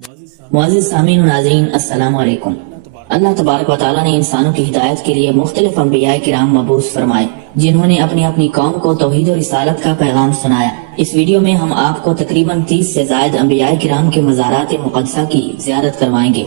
معزز سامعین و ناظرین، السلام علیکم۔ اللہ تبارک و تعالیٰ نے انسانوں کی ہدایت کے لیے مختلف انبیاء کرام مبعوث فرمائے، جنہوں نے اپنی اپنی قوم کو توحید و رسالت کا پیغام سنایا۔ اس ویڈیو میں ہم آپ کو تقریباً 30 سے زائد انبیاء کرام کے مزارات مقدسہ کی زیارت کروائیں گے۔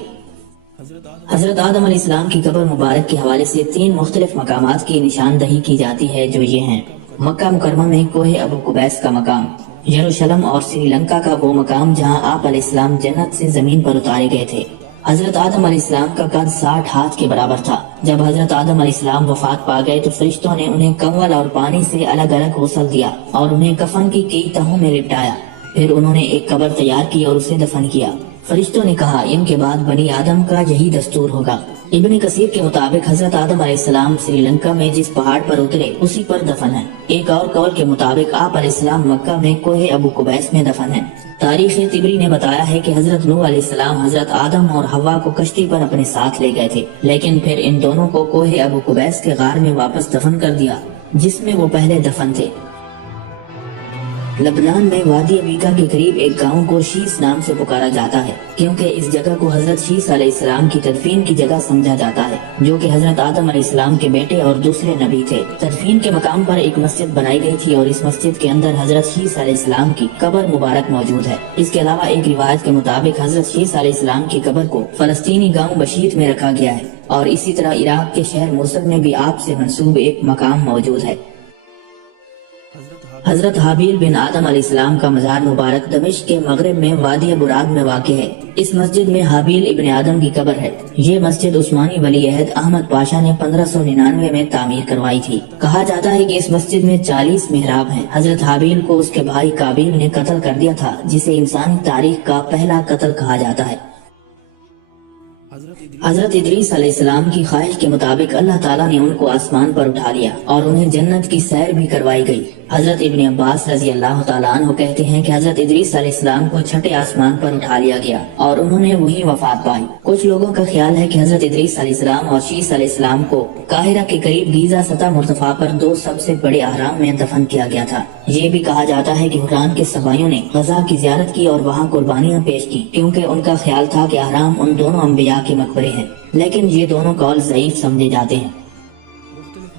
حضرت آدم علیہ السلام کی قبر مبارک کے حوالے سے 3 مختلف مقامات کی نشاندہی کی جاتی ہے، جو یہ ہیں: مکہ مکرمہ میں کوہ ابو قبیس کا مقام، یروشلم اور سری لنکا کا وہ مقام جہاں آپ علیہ السلام جنت سے زمین پر اتارے گئے تھے۔ حضرت آدم علیہ السلام کا قد 60 ہاتھ کے برابر تھا۔ جب حضرت آدم علیہ السلام وفات پا گئے تو فرشتوں نے انہیں کنول اور پانی سے الگ الگ غسل دیا اور انہیں کفن کی کئی تہوں میں لپٹایا۔ پھر انہوں نے ایک قبر تیار کی اور اسے دفن کیا۔ فرشتوں نے کہا، ان کے بعد بنی آدم کا یہی دستور ہوگا۔ ابن کثیر کے مطابق حضرت آدم علیہ السلام سری لنکا میں جس پہاڑ پر اترے اسی پر دفن ہے۔ ایک اور قول کے مطابق آپ علیہ السلام مکہ میں کوہ ابو قبیس میں دفن ہے۔ تاریخ طبری نے بتایا ہے کہ حضرت نوح علیہ السلام حضرت آدم اور حوا کو کشتی پر اپنے ساتھ لے گئے تھے، لیکن پھر ان دونوں کو کوہ ابو قبیس کے غار میں واپس دفن کر دیا جس میں وہ پہلے دفن تھے۔ لبنان میں وادی عبیقہ کے قریب ایک گاؤں کو شیس نام سے پکارا جاتا ہے، کیونکہ اس جگہ کو حضرت شیس علیہ السلام کی تدفین کی جگہ سمجھا جاتا ہے، جو کہ حضرت آدم علیہ السلام کے بیٹے اور دوسرے نبی تھے۔ تدفین کے مقام پر ایک مسجد بنائی گئی تھی اور اس مسجد کے اندر حضرت شیس علیہ السلام کی قبر مبارک موجود ہے۔ اس کے علاوہ ایک روایت کے مطابق حضرت شیس علیہ السلام کی قبر کو فلسطینی گاؤں بشیت میں رکھا گیا ہے، اور اسی طرح عراق کے شہر موصل میں بھی آپ سے منسوب ایک مقام موجود ہے۔ حضرت حابیل بن آدم علیہ السلام کا مزار مبارک دمشق کے مغرب میں وادی براد میں واقع ہے۔ اس مسجد میں حابیل ابن آدم کی قبر ہے۔ یہ مسجد عثمانی ولی عہد احمد پاشا نے 1599 میں تعمیر کروائی تھی۔ کہا جاتا ہے کہ اس مسجد میں 40 محراب ہیں۔ حضرت حابیل کو اس کے بھائی قابیل نے قتل کر دیا تھا، جسے انسانی تاریخ کا پہلا قتل کہا جاتا ہے۔ حضرت ادریس علیہ السلام کی خواہش کے مطابق اللہ تعالیٰ نے ان کو آسمان پر اٹھا لیا اور انہیں جنت کی سیر بھی کروائی گئی۔ حضرت ابن عباس رضی اللہ تعالیٰ عنہ کہتے ہیں کہ حضرت ادریس علیہ السلام کو چھٹے آسمان پر اٹھا لیا گیا اور انہوں نے وہیں وفات پائی۔ کچھ لوگوں کا خیال ہے کہ حضرت ادریس علیہ السلام اور شیس علیہ السلام کو قاہرہ کے قریب گیزا سطح مرتفع پر 2 سب سے بڑے اہرام میں دفن کیا گیا تھا۔ یہ بھی کہا جاتا ہے کہ حران کے سبائیوں نے غزہ کی زیارت کی اور وہاں قربانیاں پیش کی، کیونکہ ان کا خیال تھا کہ اہرام ان دونوں انبیاء کے مقبرے ہیں، لیکن یہ دونوں قول ضعیف سمجھے جاتے ہیں۔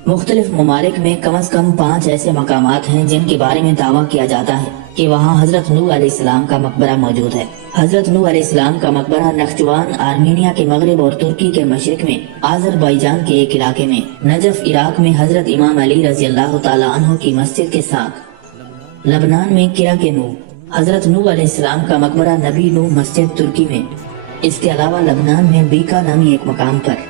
مختلف ممالک میں کم از کم 5 ایسے مقامات ہیں جن کے بارے میں دعویٰ کیا جاتا ہے کہ وہاں حضرت نوح علیہ السلام کا مقبرہ موجود ہے۔ حضرت نوح علیہ السلام کا مقبرہ نخچوان آرمینیا کے مغرب اور ترکی کے مشرق میں، آذربائیجان کے ایک علاقے میں، نجف عراق میں حضرت امام علی رضی اللہ تعالیٰ عنہ کی مسجد کے ساتھ، لبنان میں کرہ کے نوح، حضرت نوح علیہ السلام کا مقبرہ نبی نوح مسجد ترکی میں۔ اس کے علاوہ لبنان میں بیکا نامی ایک مقام پر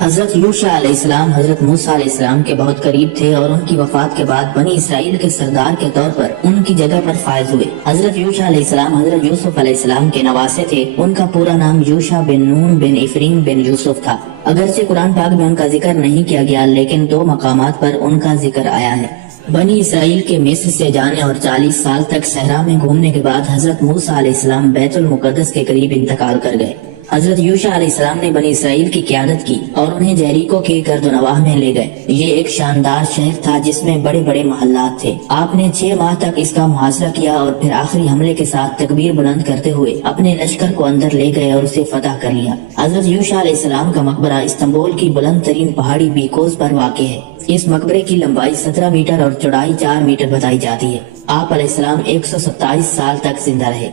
حضرت یوشع علیہ السلام حضرت موسیٰ علیہ السلام کے بہت قریب تھے اور ان کی وفات کے بعد بنی اسرائیل کے سردار کے طور پر ان کی جگہ پر فائز ہوئے۔ حضرت یوشع علیہ السلام حضرت یوسف علیہ السلام کے نواسے تھے۔ ان کا پورا نام یوشع بن نون بن افریم بن یوسف تھا۔ اگرچہ قرآن پاک میں ان کا ذکر نہیں کیا گیا، لیکن 2 مقامات پر ان کا ذکر آیا ہے۔ بنی اسرائیل کے مصر سے جانے اور 40 سال تک صحرا میں گھومنے کے بعد حضرت موسیٰ علیہ السلام بیت المقدس کے قریب انتقال کر گئے۔ حضرت یوشع علیہ السلام نے بنی اسرائیل کی قیادت کی اور انہیں جیریکو کے گرد و نواح میں لے گئے۔ یہ ایک شاندار شہر تھا جس میں بڑے بڑے محلات تھے۔ آپ نے 6 ماہ تک اس کا محاصرہ کیا اور پھر آخری حملے کے ساتھ تکبیر بلند کرتے ہوئے اپنے لشکر کو اندر لے گئے اور اسے فتح کر لیا۔ حضرت یوشع علیہ السلام کا مقبرہ استنبول کی بلند ترین پہاڑی بیکوز پر واقع ہے۔ اس مقبرے کی لمبائی 17 میٹر اور چوڑائی 4 میٹر بتائی جاتی ہے۔ آپ علیہ السلام 127 سال تک زندہ رہے۔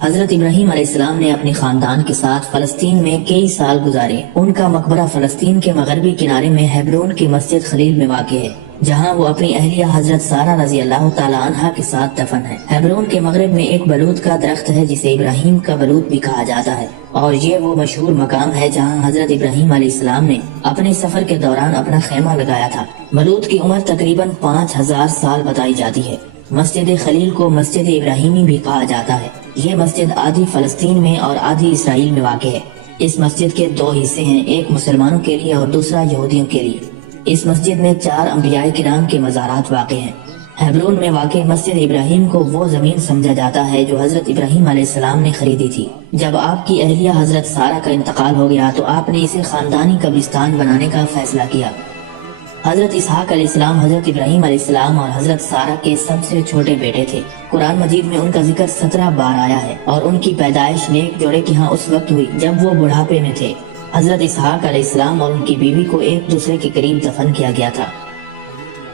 حضرت ابراہیم علیہ السلام نے اپنے خاندان کے ساتھ فلسطین میں کئی سال گزارے۔ ان کا مقبرہ فلسطین کے مغربی کنارے میں ہیبرون کی مسجد خلیل میں واقع ہے، جہاں وہ اپنی اہلیہ حضرت سارہ رضی اللہ تعالیٰ عنہا کے ساتھ دفن ہے۔ ہیبرون کے مغرب میں ایک بلوط کا درخت ہے جسے ابراہیم کا بلوط بھی کہا جاتا ہے، اور یہ وہ مشہور مقام ہے جہاں حضرت ابراہیم علیہ السلام نے اپنے سفر کے دوران اپنا خیمہ لگایا تھا۔ بلوط کی عمر تقریباً 5000 سال بتائی جاتی ہے۔ مسجد خلیل کو مسجد ابراہیمی بھی کہا جاتا ہے۔ یہ مسجد آدھی فلسطین میں اور آدھی اسرائیل میں واقع ہے۔ اس مسجد کے 2 حصے ہیں، ایک مسلمانوں کے لیے اور دوسرا یہودیوں کے لیے۔ اس مسجد میں 4 انبیاء کرام کے مزارات واقع ہیں۔ ہیبرون میں واقع مسجد ابراہیم کو وہ زمین سمجھا جاتا ہے جو حضرت ابراہیم علیہ السلام نے خریدی تھی۔ جب آپ کی اہلیہ حضرت سارہ کا انتقال ہو گیا تو آپ نے اسے خاندانی قبرستان بنانے کا فیصلہ کیا۔ حضرت اسحاق علیہ السلام حضرت ابراہیم علیہ السلام اور حضرت سارہ کے سب سے چھوٹے بیٹے تھے۔ قرآن مجید میں ان کا ذکر 17 بار آیا ہے اور ان کی پیدائش نیک جوڑے کے ہاں اس وقت ہوئی جب وہ بڑھاپے میں تھے۔ حضرت اسحاق علیہ السلام اور ان کی بیوی کو ایک دوسرے کے قریب دفن کیا گیا تھا۔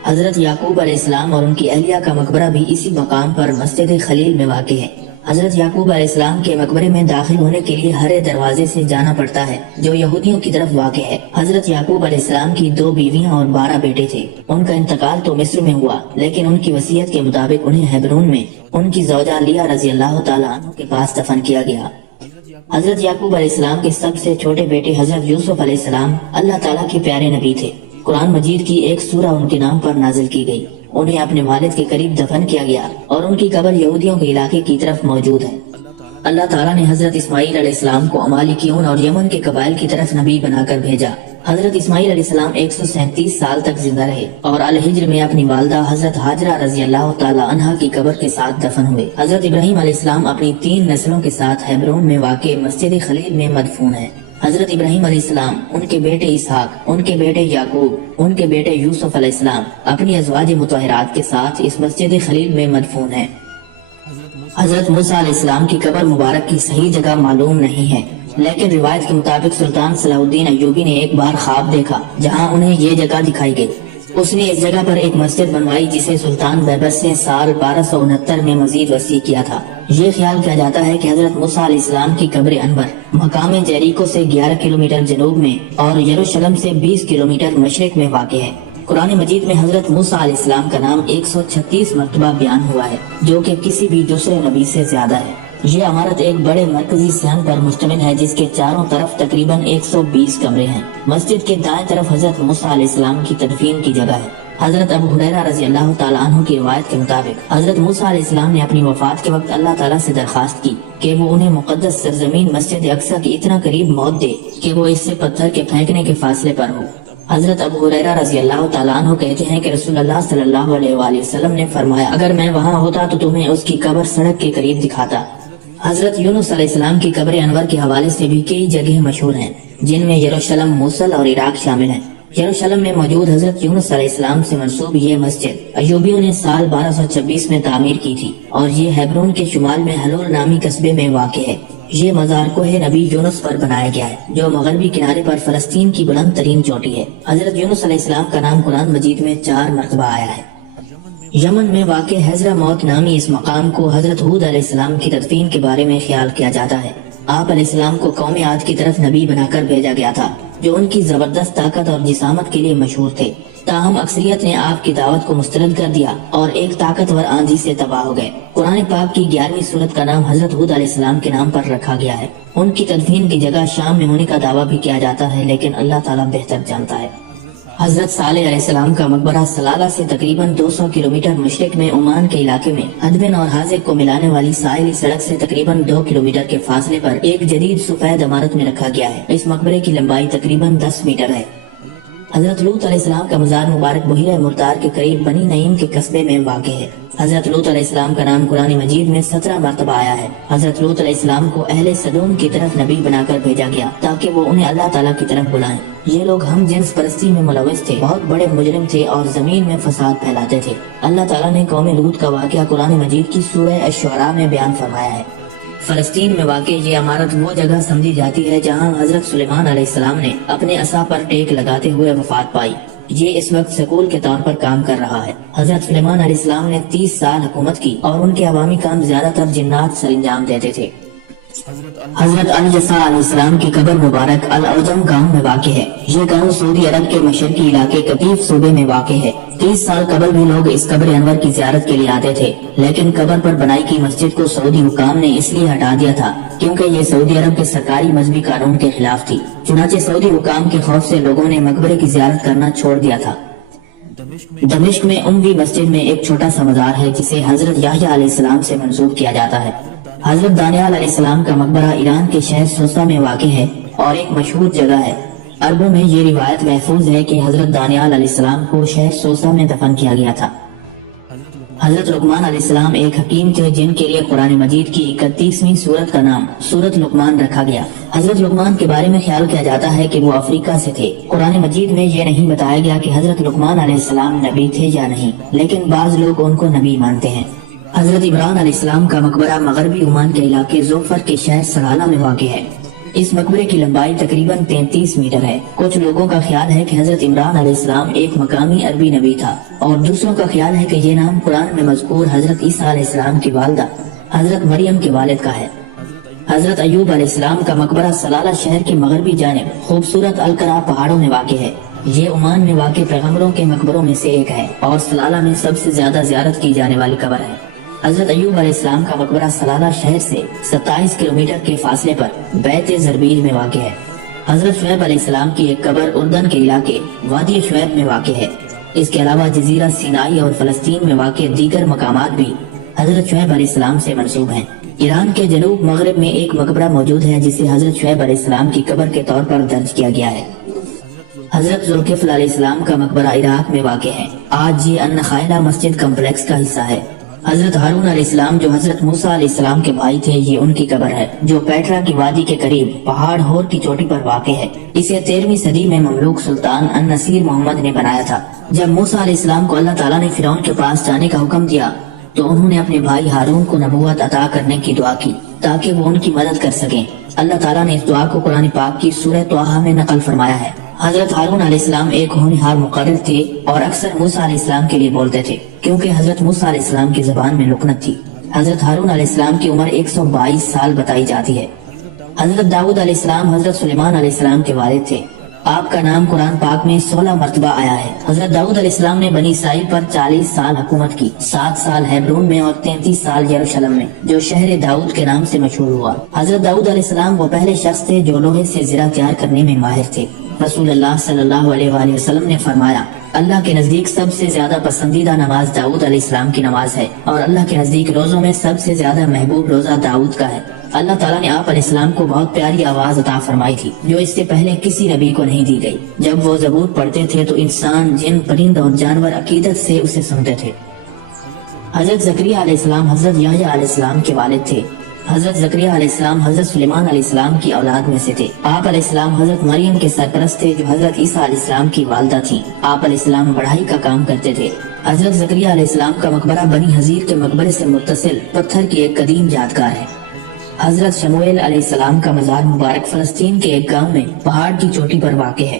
حضرت یعقوب علیہ السلام اور ان کی اہلیہ کا مقبرہ بھی اسی مقام پر مسجد خلیل میں واقع ہے۔ حضرت یعقوب علیہ السلام کے مقبرے میں داخل ہونے کے لیے ہرے دروازے سے جانا پڑتا ہے جو یہودیوں کی طرف واقع ہے۔ حضرت یعقوب علیہ السلام کی 2 بیویاں اور 12 بیٹے تھے۔ ان کا انتقال تو مصر میں ہوا، لیکن ان کی وصیت کے مطابق انہیں ہیبرون میں ان کی زوجہ لیہ رضی اللہ تعالیٰ عنہ کے پاس دفن کیا گیا۔ حضرت یعقوب علیہ السلام کے سب سے چھوٹے بیٹے حضرت یوسف علیہ السلام اللہ تعالیٰ کے پیارے نبی تھے۔ قرآن مجید کی ایک سورہ ان کے نام پر نازل کی گئی۔ انہیں اپنے والد کے قریب دفن کیا گیا اور ان کی قبر یہودیوں کے علاقے کی طرف موجود ہے۔ اللہ تعالیٰ نے حضرت اسماعیل علیہ السلام کو عمالیکیون اور یمن کے قبائل کی طرف نبی بنا کر بھیجا۔ حضرت اسماعیل علیہ السلام 137 سال تک زندہ رہے اور الحجر میں اپنی والدہ حضرت ہاجرہ رضی اللہ تعالیٰ عنہا کی قبر کے ساتھ دفن ہوئے۔ حضرت ابراہیم علیہ السلام اپنی 3 نسلوں کے ساتھ ہیبرون میں واقع مسجد خلیل میں مدفون ہے۔ حضرت ابراہیم علیہ السلام، ان کے بیٹے اسحاق، ان کے بیٹے یعقوب، ان کے بیٹے یوسف علیہ السلام اپنی ازواج مطہرات کے ساتھ اس مسجد خلیل میں مدفون ہیں۔ حضرت موسیٰ علیہ السلام کی قبر مبارک کی صحیح جگہ معلوم نہیں ہے، لیکن روایت کے مطابق سلطان صلاح الدین ایوبی نے ایک بار خواب دیکھا جہاں انہیں یہ جگہ دکھائی گئی۔ اس نے اس جگہ پر ایک مسجد بنوائی جسے سلطان بیبرس نے سال 1269 میں مزید وسیع کیا تھا۔ یہ خیال کیا جاتا ہے کہ حضرت موسیٰ علیہ السلام کی قبر انور مقام جیریکو سے 11 کلومیٹر جنوب میں اور یروشلم سے 20 کلومیٹر مشرق میں واقع ہے۔ قرآن مجید میں حضرت موسیٰ علیہ السلام کا نام 136 مرتبہ بیان ہوا ہے، جو کہ کسی بھی دوسرے نبی سے زیادہ ہے۔ یہ عمارت ایک بڑے مرکزی صحن پر مشتمل ہے جس کے چاروں طرف تقریباً 120 کمرے ہیں۔ مسجد کے دائیں طرف حضرت موسیٰ علیہ السلام کی تدفین کی جگہ ہے۔ حضرت ابو ہریرہ رضی اللہ تعالیٰ عنہ کی روایت کے مطابق حضرت موسیٰ علیہ السلام نے اپنی وفات کے وقت اللہ تعالیٰ سے درخواست کی کہ وہ انہیں مقدس سرزمین مسجد اقصی کی اتنا قریب موت دے کہ وہ اس سے پتھر کے پھینکنے کے فاصلے پر ہو۔ حضرت ابو ہریرہ رضی اللہ تعالیٰ عنہ کہتے ہیں کہ رسول اللہ صلی اللہ علیہ وآلہ وسلم نے فرمایا، اگر میں وہاں ہوتا تو تمہیں اس کی قبر سڑک کے قریب دکھاتا۔ حضرت یونس علیہ السلام کی قبر انور کے حوالے سے بھی کئی جگہیں مشہور ہیں، جن میں یروشلم، موصل اور عراق شامل ہیں۔ یروشلم میں موجود حضرت یونس علیہ السلام سے منسوب یہ مسجد ایوبیوں نے سال 1226 میں تعمیر کی تھی اور یہ ہیبرون کے شمال میں حلول نامی قصبے میں واقع ہے۔ یہ مزار کوہ نبی یونس پر بنایا گیا ہے جو مغربی کنارے پر فلسطین کی بلند ترین چوٹی ہے۔ حضرت یونس علیہ السلام کا نام قرآن مجید میں 4 مرتبہ آیا ہے۔ یمن میں واقع حضرہ موت نامی اس مقام کو حضرت ہود علیہ السلام کی تدفین کے بارے میں خیال کیا جاتا ہے۔ آپ علیہ السلام کو قوم عاد کی طرف نبی بنا کر بھیجا گیا تھا جو ان کی زبردست طاقت اور جسامت کے لیے مشہور تھے، تاہم اکثریت نے آپ کی دعوت کو مسترد کر دیا اور ایک طاقتور آندھی سے تباہ ہو گئے۔ قرآن پاک کی 11ویں سورت کا نام حضرت ہود علیہ السلام کے نام پر رکھا گیا ہے۔ ان کی تدفین کی جگہ شام میں ہونے کا دعویٰ بھی کیا جاتا ہے، لیکن اللہ تعالیٰ بہتر جانتا ہے۔ حضرت صالح علیہ السلام کا مقبرہ سلالہ سے تقریباً 200 کلومیٹر مشرق میں عمان کے علاقے میں ادبن اور حاذق کو ملانے والی ساحلی سڑک سے تقریباً 2 کلومیٹر کے فاصلے پر ایک جدید سفید عمارت میں رکھا گیا ہے۔ اس مقبرے کی لمبائی تقریباً 10 میٹر ہے۔ حضرت لوط علیہ السلام کا مزار مبارک بحیرہ مردار کے قریب بنی نعیم کے قصبے میں واقع ہے۔ حضرت لوط علیہ السلام کا نام قرآن مجید میں 17 مرتبہ آیا ہے۔ حضرت لوط علیہ السلام کو اہل سدوم کی طرف نبی بنا کر بھیجا گیا تاکہ وہ انہیں اللہ تعالیٰ کی طرف بلائیں۔ یہ لوگ ہم جنس پرستی میں ملوث تھے، بہت بڑے مجرم تھے اور زمین میں فساد پھیلاتے تھے۔ اللہ تعالیٰ نے قوم لوط کا واقعہ قرآن مجید کی سورہ الشعراء میں بیان فرمایا ہے۔ فلسطین میں واقع یہ عمارت وہ جگہ سمجھی جاتی ہے جہاں حضرت سلیمان علیہ السلام نے اپنے عصا پر ٹیک لگاتے ہوئے وفات پائی۔ یہ اس وقت سکول کے طور پر کام کر رہا ہے۔ حضرت سلیمان علیہ السلام نے 30 سال حکومت کی اور ان کے عوامی کام زیادہ تر جنات سر انجام دیتے تھے۔ حضرت الیسع علیہ السلام کی قبر مبارک العجم گاؤں میں واقع ہے۔ یہ گاؤں سعودی عرب کے مشرقی علاقے قطیف صوبے میں واقع ہے۔ 30 سال قبل بھی لوگ اس قبر انور کی زیارت کے لیے آتے تھے، لیکن قبر پر بنائی کی مسجد کو سعودی حکام نے اس لیے ہٹا دیا تھا کیونکہ یہ سعودی عرب کے سرکاری مذہبی قانون کے خلاف تھی۔ چنانچہ سعودی حکام کے خوف سے لوگوں نے مقبرے کی زیارت کرنا چھوڑ دیا تھا۔ دمشق میں اموی مسجد میں ایک چھوٹا سا مزار ہے جسے حضرت یحییٰ علیہ السلام سے منسوب کیا جاتا ہے۔ حضرت دانیال علیہ السلام کا مقبرہ ایران کے شہر سوسہ میں واقع ہے اور ایک مشہور جگہ ہے۔ عربوں میں یہ روایت محفوظ ہے کہ حضرت دانیال علیہ السلام کو شہر سوسہ میں دفن کیا گیا تھا۔ حضرت لقمان علیہ السلام ایک حکیم تھے جن کے لیے قرآن مجید کی 31ویں سورت کا نام سورت لقمان رکھا گیا۔ حضرت لقمان کے بارے میں خیال کیا جاتا ہے کہ وہ افریقہ سے تھے۔ قرآن مجید میں یہ نہیں بتایا گیا کہ حضرت لقمان علیہ السلام نبی تھے یا نہیں، لیکن بعض لوگ ان کو نبی مانتے ہیں۔ حضرت عمران علیہ السلام کا مقبرہ مغربی عمان کے علاقے زوفر کے شہر سلالہ میں واقع ہے۔ اس مقبرے کی لمبائی تقریباً 33 میٹر ہے۔ کچھ لوگوں کا خیال ہے کہ حضرت عمران علیہ السلام ایک مقامی عربی نبی تھا، اور دوسروں کا خیال ہے کہ یہ نام قرآن میں مذکور حضرت عیسیٰ علیہ السلام کی والدہ حضرت مریم کے والد کا ہے۔ حضرت ایوب علیہ السلام کا مقبرہ سلالہ شہر کی مغربی جانب خوبصورت القرا پہاڑوں میں واقع ہے۔ یہ عمان میں واقع پیغمبروں کے مقبروں میں سے ایک ہے اور سلالہ میں سب سے زیادہ زیارت کی جانے والی قبر ہے۔ حضرت ایوب علیہ السلام کا مقبرہ سلالہ شہر سے 27 کلومیٹر کے فاصلے پر بیت زربیل میں واقع ہے۔ حضرت شعیب علیہ السلام کی ایک قبر اردن کے علاقے وادی شعیب میں واقع ہے۔ اس کے علاوہ جزیرہ سینائی اور فلسطین میں واقع دیگر مقامات بھی حضرت شعیب علیہ السلام سے منسوب ہیں۔ ایران کے جنوب مغرب میں ایک مقبرہ موجود ہے جسے حضرت شعیب علیہ السلام کی قبر کے طور پر درج کیا گیا ہے۔ حضرت ذوالکفل علیہ السلام کا مقبرہ عراق میں واقع ہے۔ آج یہ النخائلہ مسجد کمپلیکس کا حصہ ہے۔ حضرت ہارون علیہ السلام جو حضرت موسیٰ علیہ السلام کے بھائی تھے، یہ ان کی قبر ہے جو پیٹرا کی وادی کے قریب پہاڑ ہور کی چوٹی پر واقع ہے۔ اسے 13ویں صدی میں مملوک سلطان النصیر محمد نے بنایا تھا۔ جب موسیٰ علیہ السلام کو اللہ تعالیٰ نے فرعون کے پاس جانے کا حکم دیا تو انہوں نے اپنے بھائی ہارون کو نبوت عطا کرنے کی دعا کی تاکہ وہ ان کی مدد کر سکیں۔ اللہ تعالیٰ نے اس دعا کو قرآن پاک کی سورہ طٰہٰ میں نقل فرمایا ہے۔ حضرت ہارون علیہ السلام ایک ہونہار مقرر تھے اور اکثر موسیٰ علیہ السلام کے لیے بولتے تھے کیونکہ حضرت موسیٰ علیہ السلام کی زبان میں لکنت تھی۔ حضرت ہارون علیہ السلام کی عمر 122 سال بتائی جاتی ہے۔ حضرت داؤد علیہ السلام حضرت سلیمان علیہ السلام کے والد تھے۔ آپ کا نام قرآن پاک میں 16 مرتبہ آیا ہے۔ حضرت داؤد علیہ السلام نے بنی اسرائیل پر 40 سال حکومت کی، 7 سال ہیبرون میں اور 33 سال یروشلم میں، جو شہر داؤد کے نام سے مشہور ہوا۔ حضرت داؤد علیہ السلام وہ پہلے شخص تھے جو لوہے سے زرہ تیار کرنے میں ماہر تھے۔ رسول اللہ صلی اللہ علیہ وآلہ وسلم نے فرمایا، اللہ کے نزدیک سب سے زیادہ پسندیدہ نماز داؤد علیہ السلام کی نماز ہے، اور اللہ کے نزدیک روزوں میں سب سے زیادہ محبوب روزہ داؤد کا ہے۔ اللہ تعالیٰ نے آپ علیہ السلام کو بہت پیاری آواز عطا فرمائی تھی جو اس سے پہلے کسی نبی کو نہیں دی گئی۔ جب وہ زبور پڑھتے تھے تو انسان، جن، پرند اور جانور عقیدت سے اسے سنتے تھے۔ حضرت زکریا علیہ السلام حضرت یحییٰ علیہ السلام کے والد تھے۔ حضرت زکریا علیہ السلام حضرت سلیمان علیہ السلام کی اولاد میں سے تھے۔ آپ علیہ السلام حضرت مریم کے سرپرست تھے جو حضرت عیسیٰ علیہ السلام کی والدہ تھیں۔ آپ علیہ السلام بڑھائی کا کام کرتے تھے۔ حضرت زکریا علیہ السلام کا مقبرہ بنی حضیر کے مقبرے سے متصل پتھر کی ایک قدیم یادگار ہے۔ حضرت شموئیل علیہ السلام کا مزار مبارک فلسطین کے ایک گاؤں میں پہاڑ کی چوٹی پر واقع ہے۔